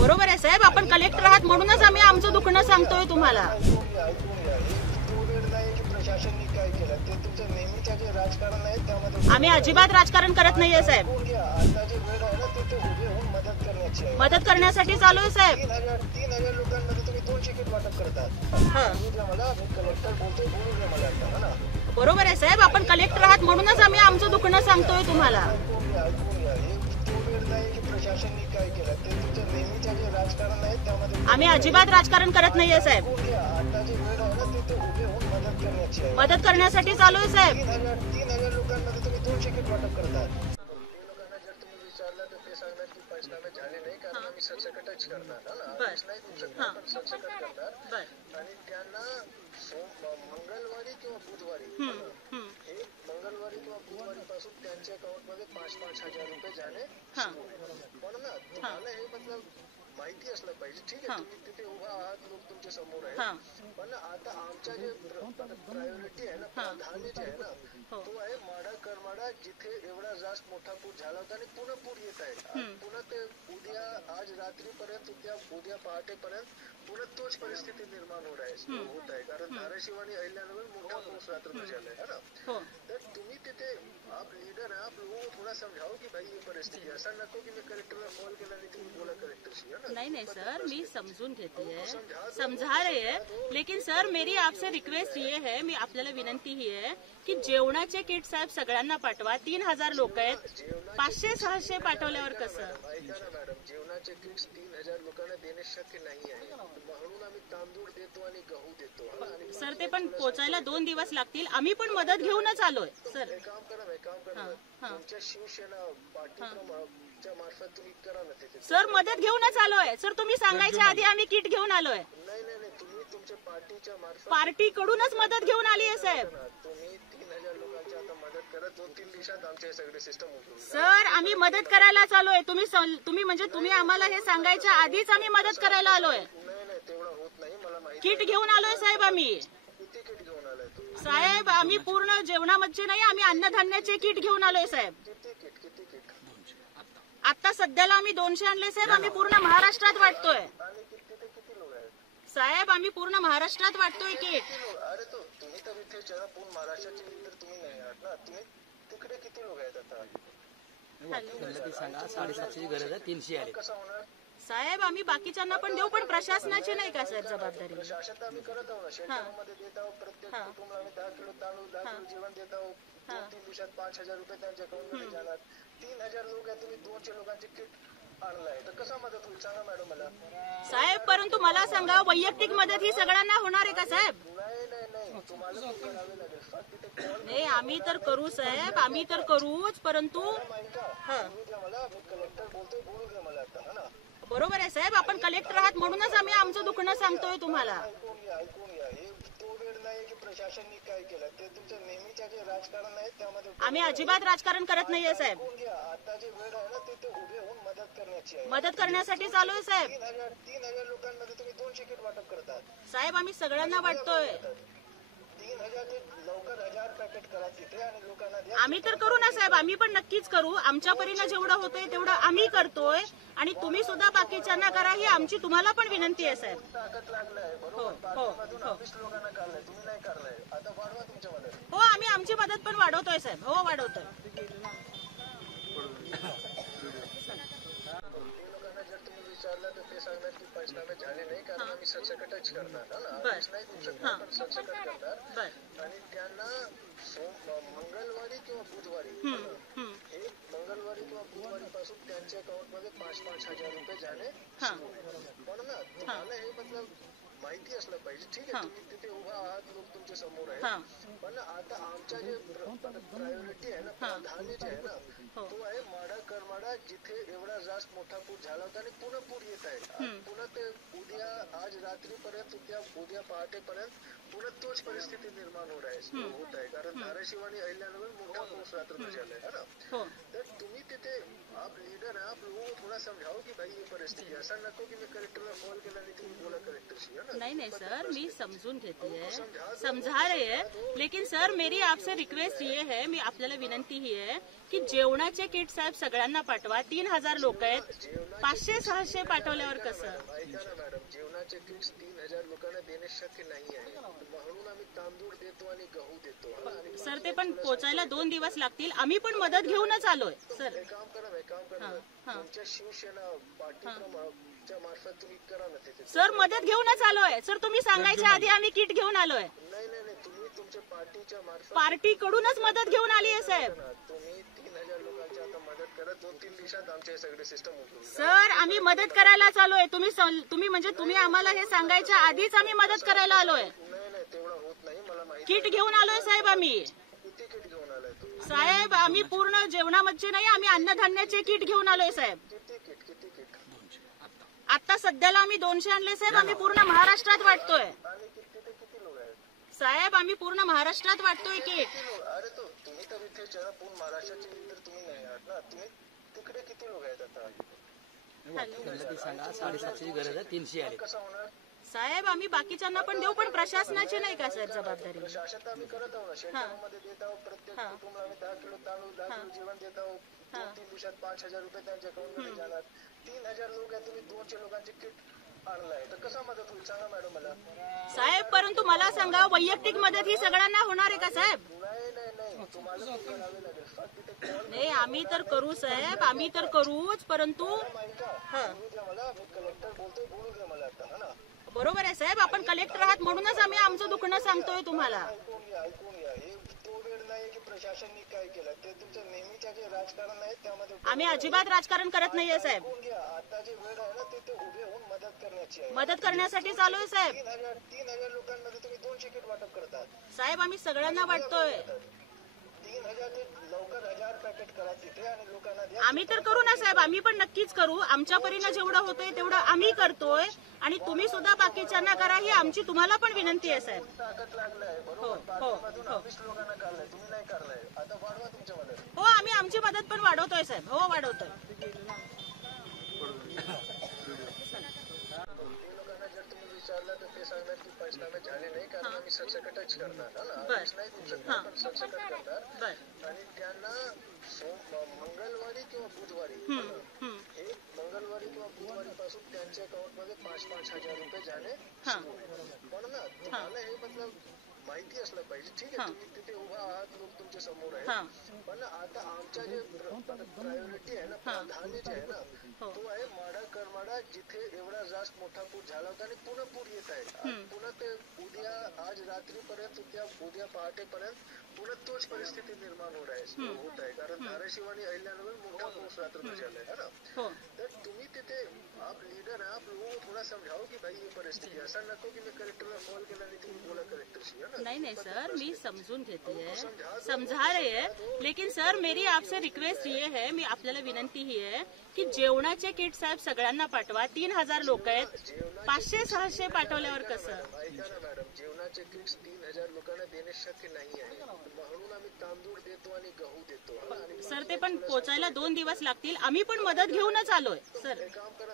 बरोबर आहे साहेब, आपण कलेक्टर आहात म्हणूनच आम्ही आमचं दुखणं सांगतोय तुम्हाला. प्रशासनाने काय केलं ते तुमचं नेहमीचं जे राजकारण आहे त्यामध्ये आम्ही अजिबात राजकारण करत नाहीये साहेब. आता जे वेळ आहे ना ते उभे होऊन मदत करण्याची आहे. मदत करण्यासाठी चालू आहे साहेब. 3,000 लोकांमध्ये तुम्ही 2 तिकीट वाटप करतात. मला कलेक्टर बोलतोय, बोलू द्या मला आता. ना बरोबर आहे साहेब, आपण कलेक्टर आहात म्हणूनच आम्ही आमचं दुखणं सांगतोय तुम्हाला. प्रशासनाने काय केलं ते तुमचं नेहमीचं जे राजकारण आहे त्यामध्ये आम्ही अजिबात राजकारण करत नाहीये साहेब. आता जे वेळ आहे ना ते उभे होऊन मदत करण्याची आहे. मदत करण्यासाठी चालू आहे साहेब. 3,000 लोकांमध्ये तुम्ही 2 तिकीट वाटप करतात. लोकांना जर तुम्ही विचारलं तर ते सांगणार की पंचनामे झाले नाही कारण आम्ही सरसकटच करणार. नाही देऊ शकणार पण सरसकट करणार. आणि त्यांना मंगळवारी किंवा बुधवारी हे मंगळवारी किंवा बुधवारी पासून त्यांच्या अकाउंट मध्ये 5-5 हजार रुपये जाणे म्हणून ना तुम्हाला हे मतलब माहिती असलं पाहिजे. ठीक आहे, तुम्ही तिथे उभा आहात, लोक तुमच्या समोर आहे, पण आता आमचा जे प्रायोरिटी आहे ना, प्राधान्य जे आहे ना तो आहे माडा करमाडा, जिथे एवढा जास्त मोठा पूर झाला होता आणि पुन्हा पूर येत आहे. पुन्हा ते उद्या आज रात्रीपर्यंत उद्या पहाटेपर्यंत पुन्हा तोच परिस्थिती निर्माण होत आहे कारण धाराशिव आणि अहिल्यानगर मोठा पाऊस रात्र झालाय है ना. तर तुम्ही तिथे आप लीडर आहे, आप लोगों को थोड़ा समझाओ की भाई ये परिस्थिती असा नको की मी कलेक्टरला कॉल केला आणि तुम्ही बोला कलेक्टरशी. नहीं सर, मी समझून घेते है, समझा रहे हैं, लेकिन सर मेरी आपसे रिक्वेस्ट ये है, मी आपल्याला विनंती ही आहे की जेवणाचे किट साहेब सगळ्यांना पाठवा. 3,000 लोक आहेत, 500-600 पाठवल्यावर कसं. ऐका ना मॅडम, जेवणाचे किट्स 3,000 लोकांना देणे शक्य नाही आहे, म्हणून आम्ही तांदूळ देतो आणि गहू देतो. सर ते पण पोचायला 2 दिवस लागतील. आम्ही पण मदत घेऊनच आलोय सर. काम करा तुमच्या शिवसेना पार्टीच्या मार्फत तुम्ही करा ना तिथे. सर मदत घेऊनच आलोय सर, तुम्ही सांगायच्या आधी आम्ही किट घेऊन आलोय. नाही तुम्ही तुमच्या पार्टीच्या मार्फत पार्टी कडूनच मदत घेऊन आली आहे साहेब. तुम्ही 3,000 लोकांची आता मदत करा. 2-3 दिवसात आमचे सगळे सिस्टम उठून सर आम्ही मदत करायला आलोय. तुम्ही म्हणजे तुम्ही आम्हाला हे सांगायच्या आधीच आम्ही मदत करायला आलोय. नाही तेवढं होत नाही, मला माहिती. किट घेऊन आलोय साहेब आम्ही. किती किट घेऊन आलाय तुम्ही साहेब? आम्ही पूर्ण जेवणामध्ये नाही, आम्ही अन्नधान्याचे किट घेऊन आलोय साहेब. किती किट आता सध्याला आम्ही 200 आणले साहेब. आम्ही पूर्ण महाराष्ट्रात वाटतोय आणि किती लोक आहेत साहेब. आम्ही पूर्ण महाराष्ट्रात वाटतोय किट. अरे तो तुम्ही तर इथे पूर्ण महाराष्ट्राचे तर तुम्ही नाही आहात ना, तुम्ही तिकडे किती लोक आहेत आता. सांगा 750ची गरज आहे, 300 आले. कसं होणार साहेब? आम्ही बाकीच्यांना पण देऊ, पण प्रशासनाची नाही का साहेब जबाबदारी. प्रशासन आम्ही करत आहोत ना, शेतकऱ्यांमध्ये देत आहोत. प्रत्येक कुटुंबाला आम्ही 10 किलो तांदूळ 10 किलो जेवण देत आहोत. 2-3 दिवसात 5,000 रुपये त्यांच्या अकाउंटमध्ये जाणार. 3,000 लोक आहेत, तुम्ही 200 लोकांचे किट आणलाय तर कसा मदत होईल सांगा मॅडम मला. साहेब परंतु मला सांगा, वैयक्तिक मदत ही सगळ्यांना होणार आहे का साहेब? नाही तुम्हाला पण करावे लागेल. तिथे कॉल नाही आम्ही तर करू साहेब, आम्ही तर करूच, परंतु मला कलेक्टर बोलतोय, बोलू द्या मला आता. ना बरोबर आहे साहेब, आपण कलेक्टर आहात म्हणूनच आम्ही आमचं दुखणं सांगतोय तुम्हाला. ऐकून घ्या, हे तो वेळ नाही की प्रशासनाने काय केलं ते तुमचं नेहमीचं जे राजकारण आहे त्यामध्ये आम्ही अजिबात राजकारण करत नाहीये साहेब. आता जे वेळ आहे ना ते उभे होऊन मदत करण्याची आहे. मदत करण्यासाठी चालू आहे साहेब. 3,000 लोकांमध्ये तुम्ही 2 तिकीट वाटप करतात. साहेब आम्ही सगळ्यांना वाटतोय. 3,000 लवकर 1,000 पॅकेट करा तिथे आणि लोकांना द्या. आम्ही तर करू ना साहेब, आम्ही पण नक्कीच करू. आमच्या परीनं जेवढं होतंय तेवढं आम्ही करतोय आणि तुम्ही सुद्धा बाकीच्यांना करा, ही आमची तुम्हाला पण विनंती आहे साहेब. ताकद लागलाय बरोबर. 20 लोकांना काढलाय, तुम्ही नाही काढलाय. आता वाढवा तुमच्या मदत. हो आम्ही आमची मदत पण वाढवतोय साहेब. हो वाढवतोय. लोकांना जर तुम्ही विचारलं तर ते सांगणार की पंचनामे झाले नाही कारण आम्ही सरसकटच करणार. नाही देऊ शकणार पण सरसकट करणार. आणि त्यांना मंगळवारी किंवा बुधवारी हे मंगळवारी किंवा बुधवारी पासून त्यांच्या अकाउंट मध्ये 5-5 हजार रुपये जाणे म्हणून ना तुम्हाला हे मतलब माहिती असलं पाहिजे. ठीक आहे, तुम्ही तिथे उभा आहात, लोक तुमच्या समोर आहे, पण आता आमचा जे प्रायोरिटी आहे ना, प्राधान्य जे आहे ना तो आहे माडा करमाडा, जिथे एवढा जास्त मोठा पूर झाला होता आणि पुन्हा पूर येत आहे. पुन्हा ते उद्या आज रात्रीपर्यंत उद्या पहाटेपर्यंत पुन्हा तोच परिस्थिती निर्माण होत आहे कारण धाराशिव आणि अहिल्यानगर मोठा पाऊस रात्र झालाय है ना. तर तुम्ही तिथे आप लीडर आहे, आप लोगों को थोड़ा समझाओ की भाई ये परिस्थिती असं नको की मी कलेक्टरला कॉल केला आणि तुम्ही बोला कलेक्टरशी है ना। नहीं सर, मैं समझून घेती है, समझा रहे हैं, लेकिन सर मेरी आपसे रिक्वेस्ट ये है, मी आपल्याला विनंती ही आहे की जेवणाचे किट साहेब सगळ्यांना पाठवा. 3000 लोक आहेत, 500-600 पाठवल्यावर कसं? ऐका ना मॅडम, जेवणाचे किट्स 3000 लोकांना देणे शक्य नाही आहे, म्हणून आम्ही तांदूळ देतो आणि गहू देतो. आणि सर ते पण पोचायला 2 दिवस लागतील. आम्ही पण मदत घेऊनच आलोय सर. एक काम करा, तुमच्या शिवसेना पार्टीच्या मार्फत तुम्ही करा ना ते. सर मदत घेऊनच आलोय सर, तुम्ही सांगायच्या आधी आम्ही किट घेऊन आलोय. नाही नाही नाही, तुम्ही तुमच्या पार्टीच्या मार्फत पार्टीकडूनच मदत घेऊन आली आहे साहेब. तुम्ही 3000 लोकांची आता मदत करा. 2-3 दिवसात आमचे सगळे सिस्टम उठून सर आम्ही मदत करायला चालूय. तुम्ही आम्हाला हे सांगायच्या आधीच आम्ही मदत करायला आलोय. नाही नाही, तेवढं होत नाही, मला माहिती. किट घेऊन आलोय साहेब आम्ही. किती किट घेऊन आलाय तुम्ही? साहेब आम्ही पूर्ण जेवणामध्ये नाही, आम्ही अन्नधान्याचे किट घेऊन आलोय साहेब. किती किट? आता सध्याला आम्ही 200 आणले साहेब. आम्ही पूर्ण महाराष्ट्रात वाटतोय आणि किती लोक आहेत साहेब. आम्ही पूर्ण महाराष्ट्रात वाटतोय किट. अरे तो तुम्ही तर इथे जरा पूर्ण महाराष्ट्राचे तर तुम्ही नाही आहात ना. तुम्ही तिकडे किती लोक आहेत आता? त्यांना ती सांगा 750ची गरज आहे, 300 आले. कसं होणार साहेब आम्ही बाकीच्यांना पण देऊ, पण प्रशासनाची नाही का सर जबाबदारी? प्रशासन तर आम्ही करत आहोत ना. शेतकऱ्यांमध्ये देत आहोत. प्रत्येक कुटुंबाला आम्ही 10 किलो तांदूळ, 10 किलो जेवण देत आहोत. 2-3 दिवसात 5000 रुपये त्यांच्या अकाउंटमध्ये जाणार. 3000 लोक आहेत, तुम्ही 200 लोकांचे किट आणलाय, तर कसा मदत होईल सांगा मॅडम मला. साहेब परंतु मला सांगा, वैयक्तिक मदत ही सगळ्यांना होणार आहे का साहेब? नाही नाही नाही, तुम्हाला ते करावे लागेल. फक्त तिथे कॉल नाही आम्ही तर करू साहेब, आम्ही तर करूच, परंतु बोलू द्या मला. मी कलेक्टर बोलतोय, बोलू द्या मला आता, हा ना. बरोबर आहे साहेब, आपण कलेक्टर आहात म्हणूनच आम्ही आमचं दुखणं सांगतोय तुम्हाला. ऐकून घ्या. हे तो वेळ नाही की प्रशासनाने काय केलं, ते तुमचं नेहमीच्या जे राजकारण आहे त्यामध्ये आम्ही अजिबात राजकारण करत नाहीये साहेब. ऐकून घ्या. आता जे वेळ आहे ना, ते उभे होऊन मदत करण्याची आहे. मदत करण्यासाठी चालू आहे साहेब. 3000 लोकांमध्ये तुम्ही 200 किट वाटप करतात. साहेब आम्ही सगळ्यांना वाटतोय. 3000 ते लवकर 1000 पॅकेट करा तिथे आणि लोकांना द्या. आम्ही तर करू ना साहेब, आम्ही पण नक्कीच करू. आमच्या परीनं जेवढं होतंय तेवढं आम्ही करतोय, आणि तुम्ही सुद्धा बाकीच्यांना करा ही आमची तुम्हाला पण विनंती आहे साहेब. ताकद लागलाय हो बरोबर. हो पाठीमधून 20 लोकांना काढलाय, तुम्ही नाही काढलाय. आता वाढवा तुमच्या मदत. हो, आम्ही आमची मदत पण वाढवतोय साहेब. हो वाढवतोय. लोकांना जर तुम्ही विचारलं तर ते सांगणार की पंचनामे झाले नाही, कारण आम्ही सरसकटच करणार, हा ना. बर. आदेश नाही देऊ शकणार, पण सरसकट करणार. बर. आणि त्यांना मंगळवारी किंवा बुधवारी, हे मंगळवारी किंवा बुधवारी पासून त्यांच्या अकाउंट मध्ये 5-5 हजार रुपये जाणे सुरू होईल. म्हणून ना तुम्हाला हे मतलब माहिती असलं पाहिजे. ठीक आहे, तुम्ही तिथे उभा आहात, लोक तुमच्या समोर आहेत, पण आता आमच्या जे प्रायोरिटी आहे ना, प्राधान्य जे आहे ना, तो आहे माडा करमाडा, जिथे एवढा जास्त मोठा पूर झाला होता आणि पुन्हा पूर येत आहे. पुन्हा ते उद्या, आज रात्रीपर्यंत, उद्या पहाटेपर्यंत पुन्हा तोच परिस्थिती निर्माण होत आहे, कारण धाराशिव आणि अहिल्यानगर मोठा पाऊस रात्रभर झालाय, है ना. तर तुम्ही तिथे आप लीडर आहे, आप लोगों को थोड़ा समझाओ की भाई ये परिस्थिती असं नको की मी कलेक्टरला कॉल केला आणि तुम्ही बोला कलेक्टरशी, है ना. नहीं सर, मैं समझून घेती है, समझा रहे हैं, लेकिन सर मेरी आपसे रिक्वेस्ट ये है, मी आपल्याला विनंती ही आहे की जेवणाचे किट साहेब सगळ्यांना पाठवा. 3000 लोक आहेत, 500-600 पाठवल्यावर कसं? ऐका ना मॅडम, जेवणाचे किट्स 3000 लोकांना देणे शक्य नाही आहे, म्हणून आम्ही तांदूळ देतो आणि गहू देतो. सर ते पण पोचायला 2 दिवस लागतील. आम्ही पण मदत घेऊनच आलोय सर. एक काम करा,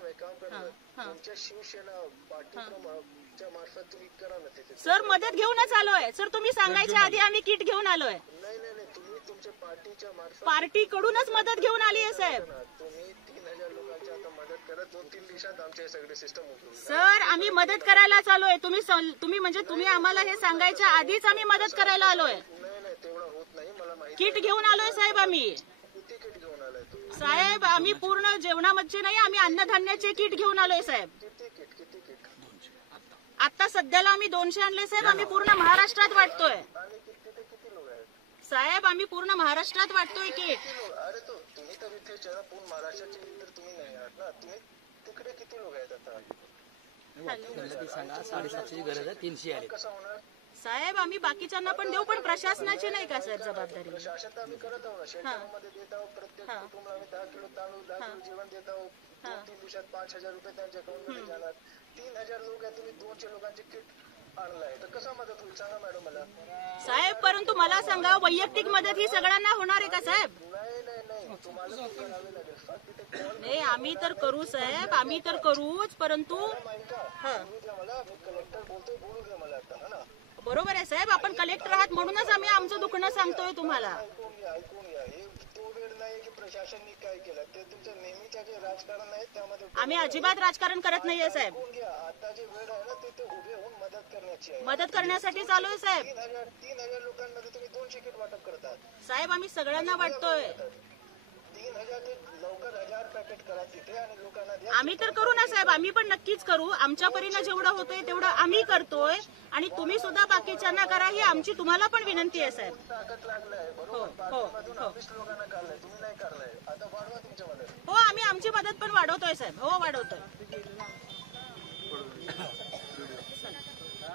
तुमच्या शिवसेना पार्टीच्या मार्फत तुम्ही करा ना तिथे. सर मदत घेऊनच आलोय सर, तुम्ही सांगायच्या आधी आम्ही किट घेऊन आलोय. नाही नाही नाही, तुम्ही तुमच्या पार्टीच्या मार्फत, पार्टीकडूनच मदत घेऊन आली आहे साहेब. तुम्ही 3000 लोकांची आता मदत करा. 2-3 दिवसात आमचे सगळे सिस्टम उठून सर आम्ही मदत करायला चालूय. तुम्ही आम्हाला हे सांगायच्या आधीच आम्ही मदत करायला आलोय. नाही नाही, तेवढं होत नाही, मला माहिती. किट घेऊन आलोय साहेब आम्ही. किती किट घेऊन आलाय तुम्ही? साहेब आम्ही पूर्ण जेवणामध्ये नाही, आम्ही अन्नधान्याचे किट घेऊन आलोय साहेब. किती किट? आता सध्याला आम्ही 200 आणले साहेब. आम्ही पूर्ण महाराष्ट्रात वाटतोय आणि किती लोक आहेत साहेब. आम्ही पूर्ण महाराष्ट्रात वाटतोय किट. अरे तो तुम्ही तर इथे जरा पूर्ण महाराष्ट्राचे तर तुम्ही नाही आहात ना. तुम्ही तिकडे किती लोक आहेत आता? त्यांना ती सांगा 750ची गरज आहे, 300 आले. कसं होणार साहेब आम्ही बाकीच्यांना पण देऊ, पण प्रशासनाची नाही का सर जबाबदारी? प्रशासन तर आम्ही करत आहोत ना. शेतकऱ्यांमध्ये देत आहोत. प्रत्येक कुटुंबाला आम्ही 10 किलो तांदूळ, 10 किलो जेवण देत आहोत. 2-3 दिवसात 5000 रुपये त्यांच्या अकाउंटमध्ये जाणार. 3000 लोक आहेत, तुम्ही 200 लोकांचे किट आणलाय, तर कसा मदत होईल सांगा मॅडम मला. साहेब परंतु मला सांगा, वैयक्तिक मदत ही सगळ्यांना होणार आहे का साहेब? नाही नाही नाही, तुम्हाला ते करावे लागेल. नाही आम्ही तर करू साहेब, आम्ही तर करूच, परंतु हा कलेक्टर बोलतोय, बोलू द्या मला आता, है ना? बरोबर आहे साहेब, आपण कलेक्टर आहात म्हणूनच आम्ही आमचं दुखणं सांगतोय तुम्हाला. ऐकून घ्या, हे तो वेळ नाही की प्रशासनाने काय केलं, ते तुमचं नेहमीचं जे राजकारण आहे त्यामध्ये आम्ही अजिबात राजकारण करत नाहीये साहेब. ऐकून घ्या. आता जे वेळ आहे ना ते उभे होऊन मदत करण्याची आहे. मदत करण्यासाठी चालू आहे साहेब. 3,000 लोकांमध्ये तुम्ही 200 किट वाटप करतात. साहेब आम्ही सगळ्यांना वाटतोय. 3,000 ते लवकर 1,000 पॅकेट करा तिथे आणि लोकांना द्या. आम्ही तर करू ना साहेब, आम्ही पण नक्कीच करू. आमच्या परीनं जेवढं होतंय तेवढं आम्ही करतोय आणि तुम्ही सुद्धा बाकीच्यांना करा, ही आमची तुम्हाला पण विनंती आहे साहेब. ताकद लागलाय हो बरोबर. हो पाठीमागून हो 20 लोकांना काढलाय, तुम्ही नाही काढलाय. आता वाढवा तुमच्या मदत. हो, आम्ही आमची मदत पण वाढवतोय साहेब. हो वाढवतोय.